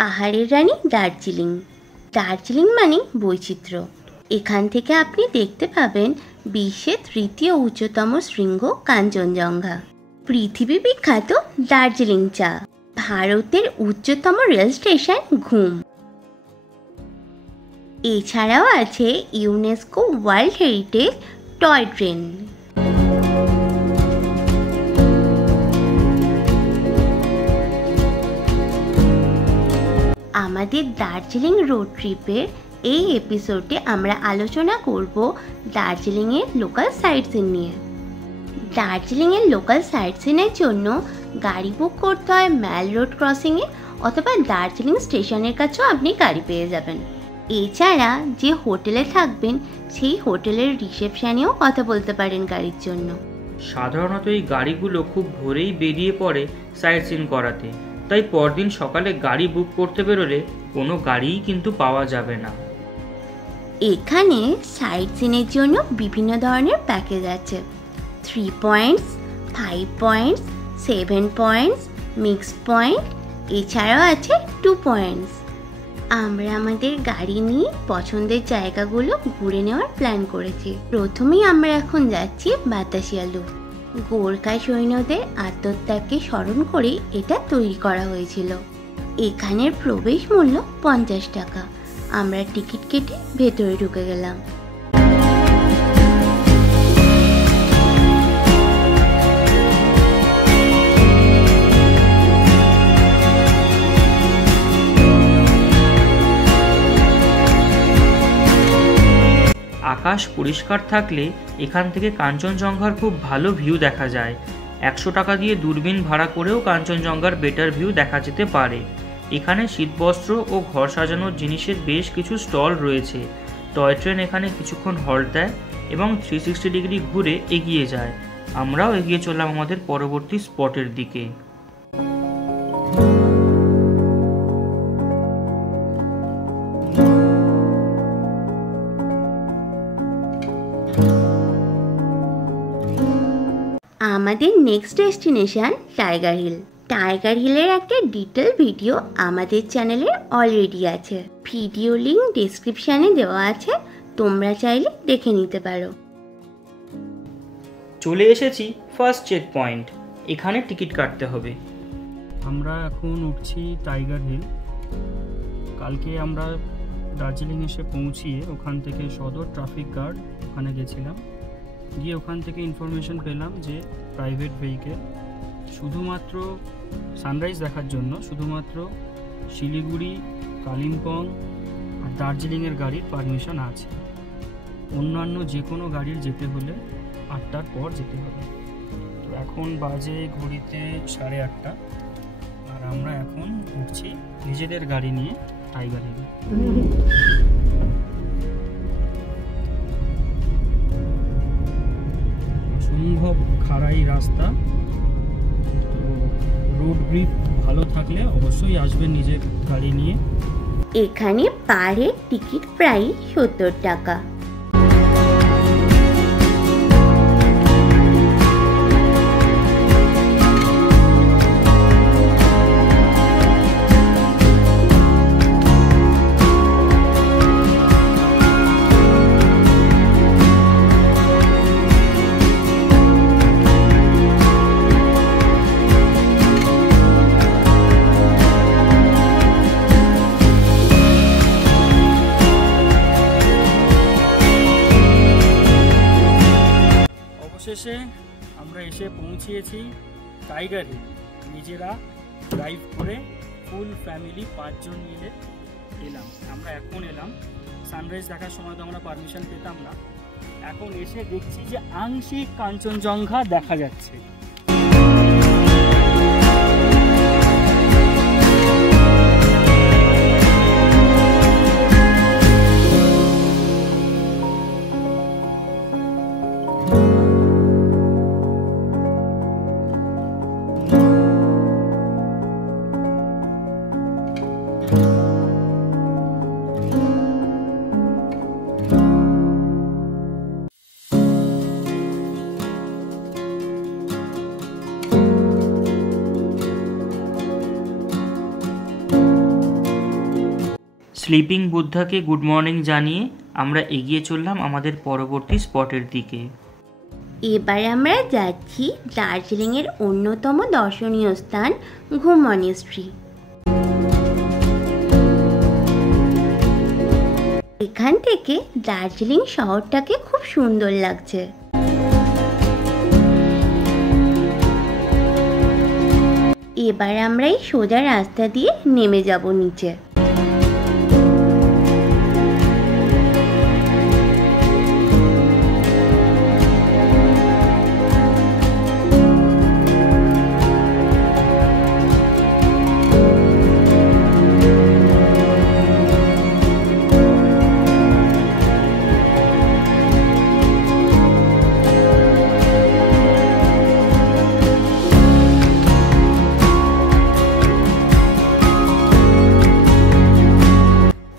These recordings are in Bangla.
পাহাড়ের রানী দার্জিলিং। দার্জিলিং মানে বৈচিত্র্য। এখান থেকে আপনি দেখতে পাবেন বিশ্বের তৃতীয় উচ্চতম শৃঙ্গ কাঞ্চনজঙ্ঘা, পৃথিবী বিখ্যাত দার্জিলিং চা, ভারতের উচ্চতম রেল স্টেশন ঘুম। এছাড়াও আছে UNESCO world heritage toy train. আমাদের দার্জিলিং রোড ট্রিপের এই এপিসোডে আমরা আলোচনা করব দার্জিলিংয়ের লোকাল সাইট সিন নিয়ে। দার্জিলিংয়ের লোকাল সাইট সিনের জন্য গাড়ি বুক করতে হয় ম্যাল রোড ক্রসিংয়ে, অথবা দার্জিলিং স্টেশনের কাছেও আপনি গাড়ি পেয়ে যাবেন। এছাড়া যে হোটেলে থাকবেন সেই হোটেলের রিসেপশনেও কথা বলতে পারেন গাড়ির জন্য। সাধারণত এই গাড়িগুলো খুব ভোরেই বেরিয়ে পড়ে সাইট সিন করাতে, তাই পরদিন সকালে গাড়ি বুক করতে বেরোলে কোনো গাড়িই কিন্তু পাওয়া যাবে না। এখানে সাইট সিনের জন্য বিভিন্ন ধরনের প্যাকেজ আছে। 3 points, 5 points, 7 points, mixed point, এছাড়াও আছে 2 পয়েন্টস। আমরা আমাদের গাড়ি নিয়ে পছন্দের জায়গাগুলো ঘুরে নেওয়ার প্ল্যান করেছি। প্রথমেই আমরা এখন যাচ্ছি বাতাসিয়া লুপ। গোর্খা সৈন্যদের আত্মত্যাগকে স্মরণ করে এটা তৈরি করা হয়েছিল। এখানের প্রবেশ মূল্য 50 টাকা। আমরা টিকিট কেটে ভেতরে ঢুকে গেলাম। আকাশ পরিষ্কার থাকলে এখান থেকে কাঞ্চনজঙ্ঘার খুব ভালো ভিউ দেখা যায়। 100 টাকা দিয়ে দূরবীন ভাড়া করেও কাঞ্চনজঙ্ঘার বেটার ভিউ দেখা যেতে পারে। এখানে শীতবস্ত্র ও ঘর সাজানোর জিনিসের বেশ কিছু স্টল রয়েছে। টয় ট্রেন এখানে কিছুক্ষণ হল্ট দেয় এবং 360 ডিগ্রি ঘুরে এগিয়ে যায়। আমরাও এগিয়ে চললাম আমাদের পরবর্তী স্পটের দিকে। আমাদের next destination tiger hill. Tiger হিলের একটা ডিটেল ভিডিও আমাদের চ্যানেলে অলরেডি আছে। ভিডিও লিঙ্ক ডেসক্রিপশানে দেওয়া আছে, তোমরা চাইলে দেখে নিতে পারো। চলে এসেছি ফার্স্ট চেক পয়েন্ট। এখানে টিকিট কাটতে হবে। আমরা এখন উঠছি টাইগার হিল। কালকে আমরা দার্জিলিং এসে পৌঁছিয়ে ওখান থেকে সদর ট্রাফিক গার্ড ওখানে গেছিলাম, গিয়ে ওখান থেকে ইনফরমেশন পেলাম যে প্রাইভেট ভেহিকেল শুধুমাত্র সানরাইজ দেখার জন্য শুধুমাত্র শিলিগুড়ি, কালিম্পং আর দার্জিলিংয়ের গাড়ির পারমিশন আছে। অন্যান্য যে কোনো গাড়ির যেতে হলে 8টার পর যেতে হবে। তো এখন বাজে ঘড়িতে 8:30, আর আমরা এখন উঠছি নিজেদের গাড়ি নিয়ে টাইগার হিলে। সম্ভব খাড়াই রাস্তা, তো রোড গ্রিপ ভালো থাকলে অবশ্যই আসবেন নিজের গাড়ি নিয়ে। এখানে পার হেড টিকিট প্রায় 70 টাকা। অবশেষে আমরা এসে পৌঁছিয়েছি টাইগার হিল। নিজেরা ড্রাইভ করে ফুল ফ্যামিলি 5 জন মিলে এলাম। আমরা এখন এলাম, সানরাইজ দেখার সময় তো আমরা পারমিশন পেতাম না, এখন এসে দেখছি যে আংশিক কাঞ্চনজঙ্ঘা দেখা যাচ্ছে। স্লিপিং বুদ্ধাকে গুড মর্নিং জানিয়ে আমরা এগিয়ে চললাম আমাদের পরবর্তী স্পটের দিকে। এবার আমরা যাচ্ছি দার্জিলিংয়ের অন্যতম দর্শনীয় স্থান ঘুম মনিস্ট্রি। এখান থেকে দার্জিলিং শহরটাকে খুব সুন্দর লাগছে। এবার আমরা এই সোজা রাস্তা দিয়ে নেমে যাব নিচে।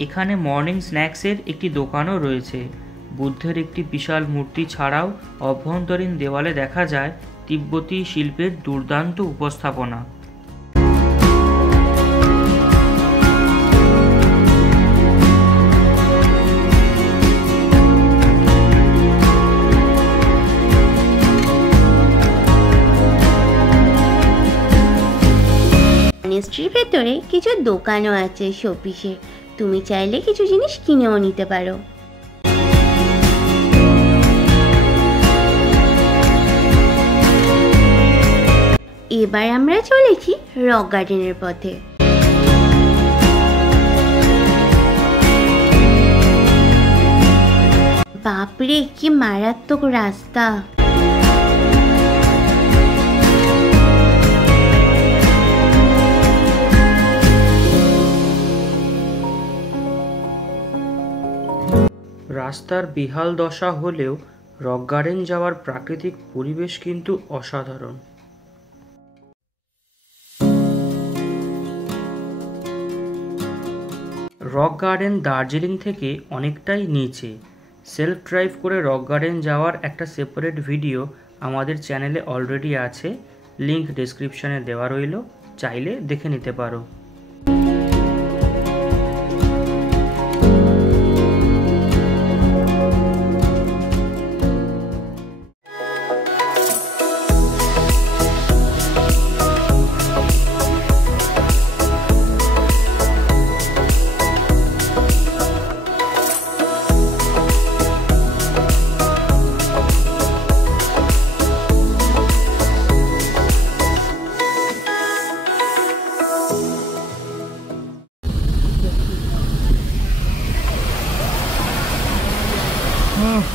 এখানে মর্নিং স্ন্যাক্সের একটি দোকানও রয়েছে। বুদ্ধের একটি বিশাল মূর্তি ছাড়াও অভ্যন্তরীণ দেওয়ালে দেখা যায় তিব্বতী শিল্পের দুর্দান্ত উপস্থাপনা। মনিস্ট্রির ভেতরে কিছু দোকানও আছে শোপিসের, তুমি চাইলে কিছু জিনিস কিনেও নিতে পারো। এবার আমরা চলেছি রক গার্ডেনের পথে। বাপরে কি মারাত্মক রাস্তা! রাস্তার বেহাল দশা হলেও রক গার্ডেন যাওয়ার প্রাকৃতিক পরিবেশ কিন্তু অসাধারণ। রক গার্ডেন দার্জিলিং থেকে অনেকটাই নিচে। সেলফ ড্রাইভ করে রক গার্ডেন যাওয়ার একটা সেপারেট ভিডিও আমাদের চ্যানেলে অলরেডি আছে, লিংক ডেসক্রিপশনে দেওয়া রইল, চাইলে দেখে নিতে পারো।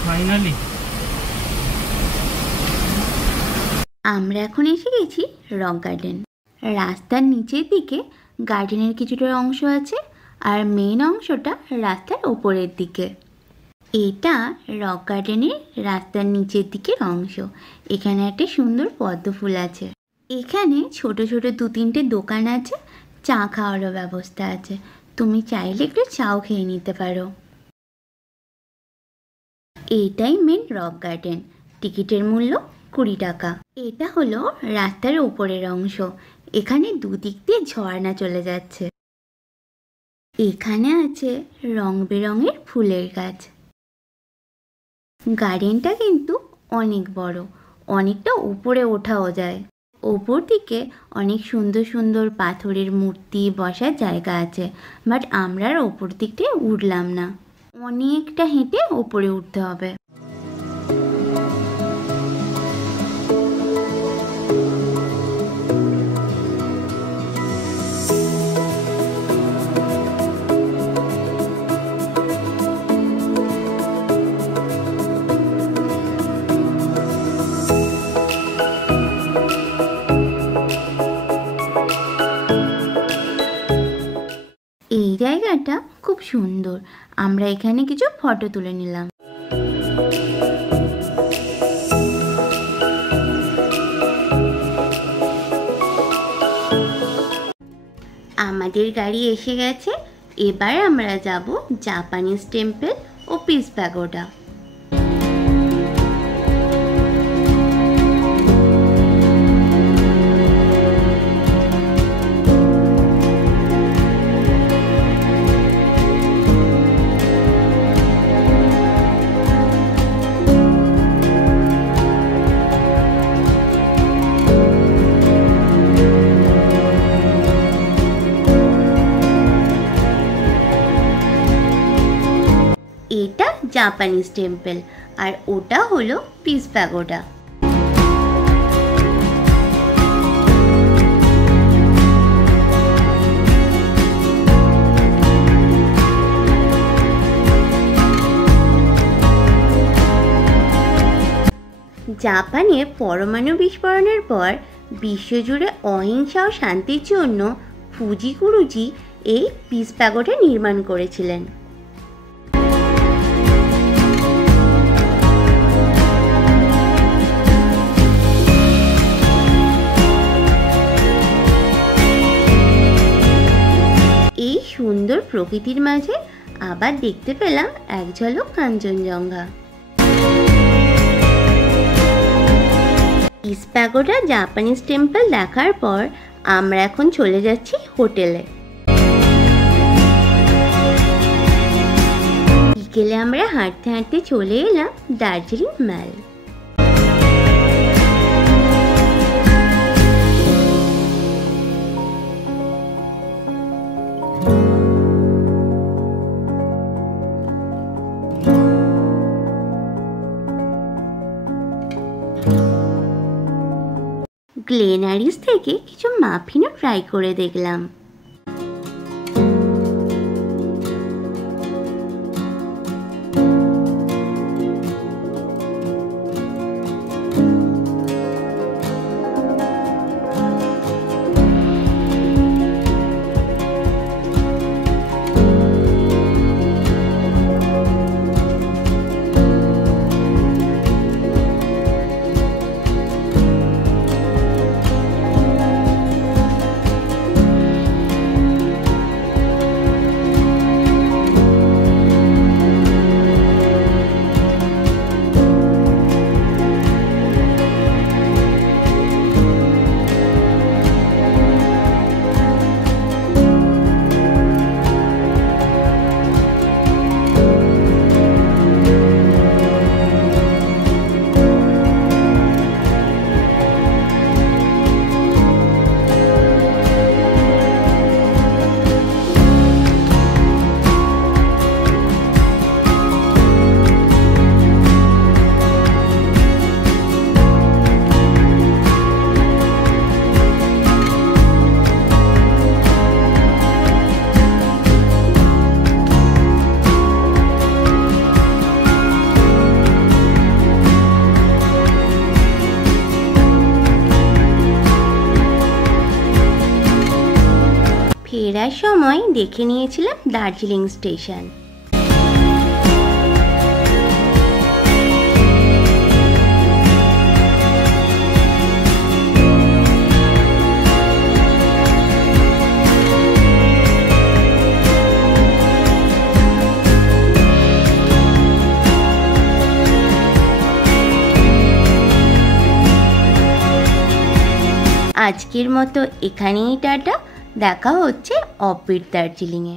ফাইনালি আমরা এখন এসে গেছি রক গার্ডেন। রাস্তার নিচের দিকে গার্ডেনের কিছুটা অংশ আছে, আর মেন অংশটা রাস্তার ওপরের দিকে। এটা রক গার্ডেনের রাস্তার নিচের দিকের অংশ। এখানে একটা সুন্দর পদ্ম ফুল আছে। এখানে ছোট ছোট 2-3টে দোকান আছে, চা খাওয়ারও ব্যবস্থা আছে, তুমি চাইলে একটু চাও খেয়ে নিতে পারো। এটাই মেন রক গার্ডেন। টিকিটের মূল্য 20 টাকা। এটা হলো রাস্তার উপরের অংশ। এখানে দুদিক দিয়ে ঝর্ণা চলে যাচ্ছে। এখানে আছে রং বেরঙের ফুলের গাছ। গার্ডেনটা কিন্তু অনেক বড়, অনেকটা উপরে ওঠাও যায়। ওপর দিকে অনেক সুন্দর সুন্দর পাথরের মূর্তি, বসার জায়গা আছে, বাট আমরা আর ওপর দিকটায় উঠলাম না, অনেকটা হেঁটে ওপরে উঠতে হবে। এই জায়গাটা খুব সুন্দর, আমরা এখানে কিছু ফটো তুলে নিলাম। আমাদের গাড়ি এসে গেছে। এবার আমরা যাব জাপানিজ টেম্পল ও পিস প্যাগোডা। জাপানিজ টেম্পল, আর ওটা হলো পিস প্যাগোডা। জাপানে পরমাণু বিস্ফোরণের পর বিশ্বজুড়ে অহিংসা ও শান্তির জন্য ফুজি গুরুজি এই পিস প্যাগোডা নির্মাণ করেছিলেন। এই সুন্দর প্রকৃতির মাঝে আবার দেখতে পেলাম এক ঝলক Kanchenjunga. Piece pagoda Japanese temple দেখার পর আমরা এখন চলে যাচ্ছি হোটেলে। বিকেলে আমরা হাঁটতে হাঁটতে চলে এলাম দার্জিলিং ম্যাল। গ্লেনারিস থেকে কিছু মাফিনও ট্রাই করে দেখলাম। ফেরার সময় দেখে নিয়েছিলাম দার্জিলিং স্টেশন। আজকের মতো এখানেই টাটা, দেখা হচ্ছে অফবিট দার্জিলিংয়ে।